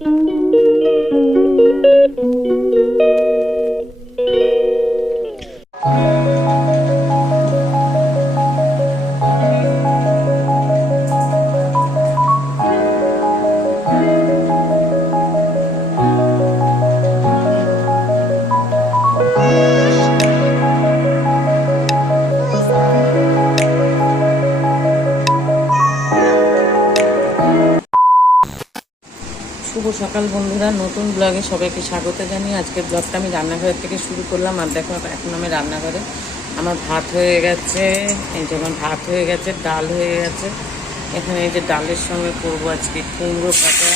শুভ সকাল বন্ধুরা, নতুন ব্লগে সবাইকে স্বাগত জানিয়ে আজকের ব্লগটা আমি রান্নাঘরের থেকে শুরু করলাম। আর দেখো এখন আমি রান্নাঘরে, আমার ভাত হয়ে গেছে, এই যে আমার ভাত হয়ে গেছে, ডাল হয়ে গেছে। এখানে এই যে ডালের সঙ্গে করবো আজকে কুমড়ো পাতা,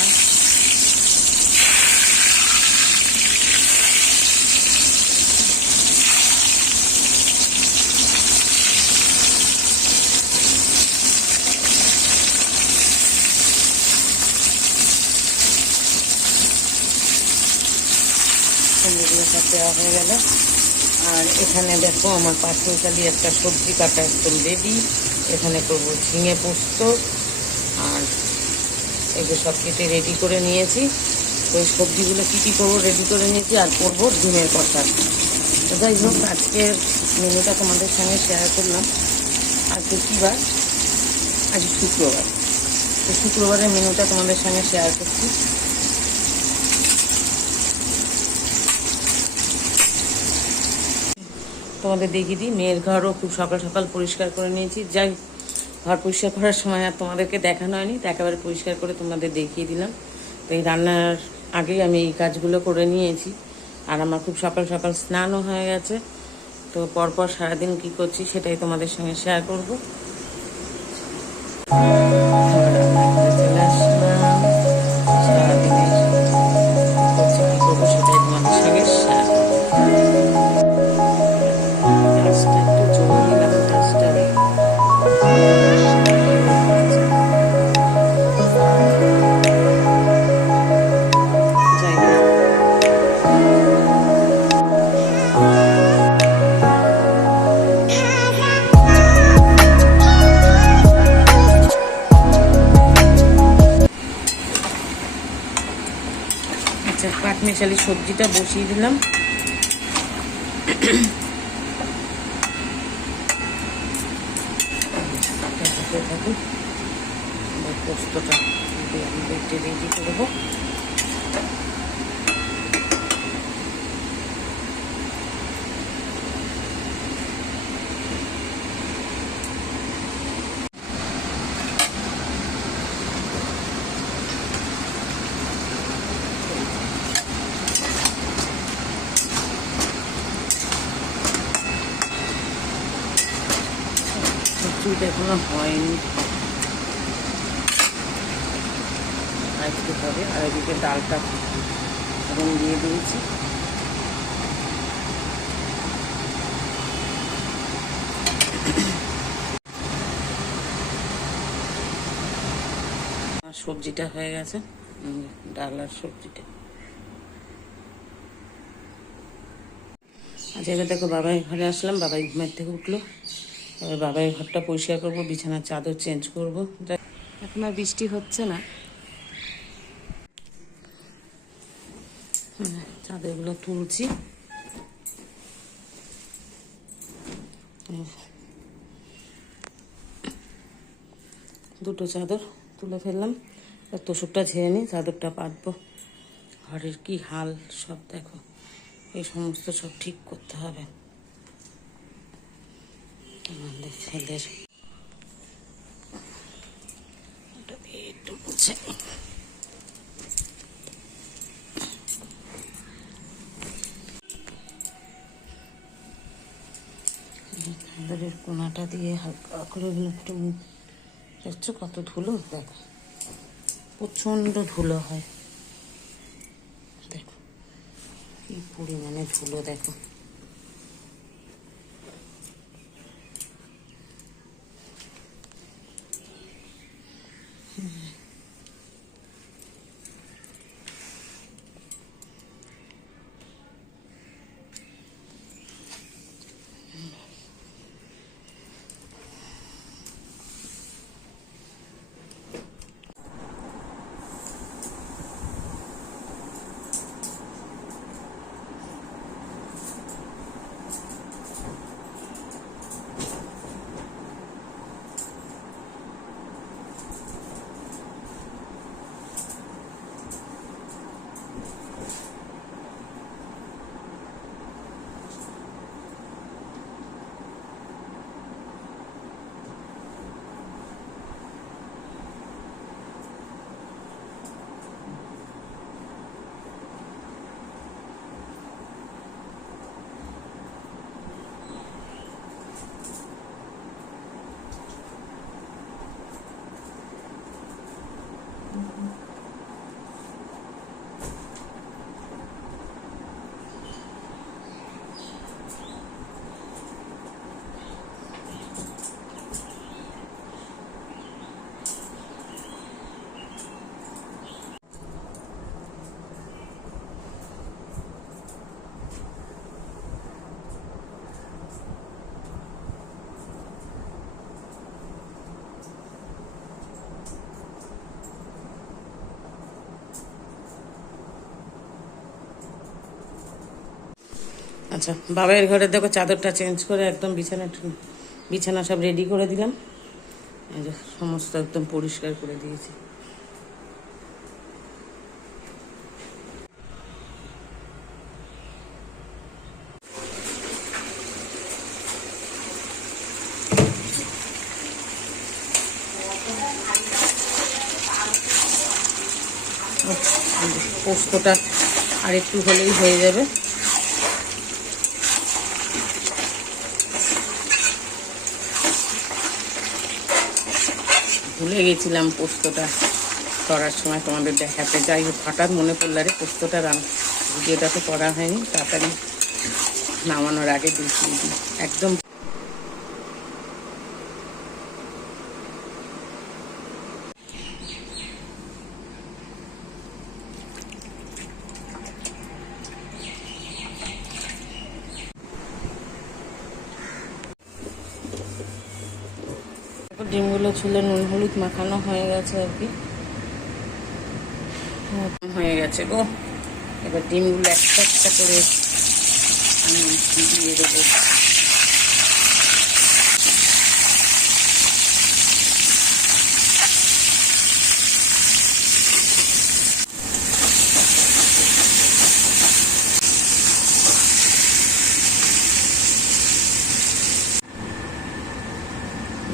কুমড়োগুলো সব দেওয়া হয়ে গেল। আর এখানে দেখো আমার পাঁচমিশালি একটা সবজি কাটা একদম রেডি। এখানে করবো ঝিঙে পোস্ত, আর এই যে সব কেটে রেডি করে নিয়েছি। তো এই সবজিগুলো কী কী করবো রেডি করে নিয়েছি, আর করবো ডিমের কষা। তো যাই হোক, আজকের মেনুটা তোমাদের সঙ্গে শেয়ার করলাম। আজকে কী বার? আজ শুক্রবার। তো শুক্রবারের মেনুটা তোমাদের সঙ্গে শেয়ার করছি। তোমাদের দেখিয়ে দিই, মেয়ের ঘরও খুব সকাল সকাল পরিষ্কার করে নিয়েছি। যাই, ঘর পরিষ্কার করার সময় আর তোমাদেরকে দেখানো হয়নি, তো একেবারে পরিষ্কার করে তোমাদের দেখিয়ে দিলাম। তো এই রান্নার আগেই আমি এই কাজগুলো করে নিয়েছি। আর আমার খুব সকাল সকাল স্নানও হয়ে গেছে। তো পরপর সারাদিন কী করছি সেটাই তোমাদের সঙ্গে শেয়ার করব। চলে আসলাম, সারাদিনে করছি কী করবো সেটাই তোমাদের সঙ্গে শেয়ার করবো। গ্যাসটা একটু জোর দিলাম, গ্যাসটা যাই হোক। আচ্ছা, পাঁচমিশালি সবজিটা বসিয়ে দিলাম। থাকুক, পোস্তটা আমি বেটে রেডি করবো। কিছুটা এখনো হয়নি, আজকে হবে। আর এদিকে ডালটা এখন দিয়ে দিয়েছি। আর সবজিটা হয়ে গেছে, ডাল আর সবজিটা। আজ এবার দেখো বাবাই ঘরে আসলাম, বাবাই ঘুমের থেকে উঠলো। এবার বাবাই ঘরটা পরিষ্কার করবো, বিছানার চাদর চেঞ্জ করবো। এখন আর বৃষ্টি হচ্ছে না, চাদরগুলো তুলছি। দুটো চাদর তুলে ফেললাম, তোষকটা ঝেড়ে নিই, চাদরটা পাতবো। ঘরের কি হাল সব দেখো, এই সমস্ত সব ঠিক করতে হবে। আমাদের ছেলের একটু মুছে চাদরের কোনাটা দিয়ে হালকা করে একটু দেখছো কত ধুলো, দেখো প্রচণ্ড ধুলো হয়, দেখো কি পরিমাণে ধুলো দেখো। আচ্ছা, বাবার ঘরে দেখো চাদরটা চেঞ্জ করে একদম বিছানা সব রেডি করে দিলাম। এই যে সমস্ত একদম পরিষ্কার করে দিয়েছি। পোস্তটা আর একটু হলেই হয়ে যাবে। ভুলে গেছিলাম পোস্তটা করার সময় তোমাদের দেখাতে, যাই হোক হঠাৎ মনে পড়ল রে পোস্তটা ভিডিওটা তো করা হয়নি, তাড়াতাড়ি নামানোর আগে দেখিয়ে দিই একদম। ডিমগুলো ছিল নুন হলুদ মাখানো হয়ে গেছে আর কি, হয়ে গেছে গো। এবার ডিমগুলো একটা একটা করে আমি দিয়ে দেবো।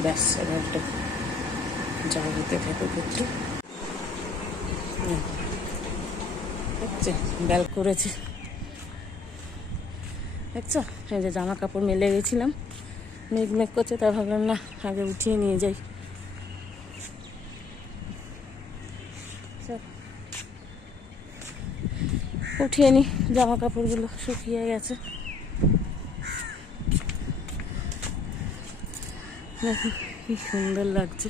ব্যাস এবার জাল দিতে থাকো একটু। দেখছি বেল করেছি, দেখছো? এই যে জামা কাপড় মেলে গেছিলাম, মেঘ করছে, তা ভাবলাম না আগে উঠিয়ে নিয়ে যাই। উঠিয়ে নি, জামা কাপড়গুলো শুকিয়ে গেছে। দেখো কি সুন্দর লাগছে।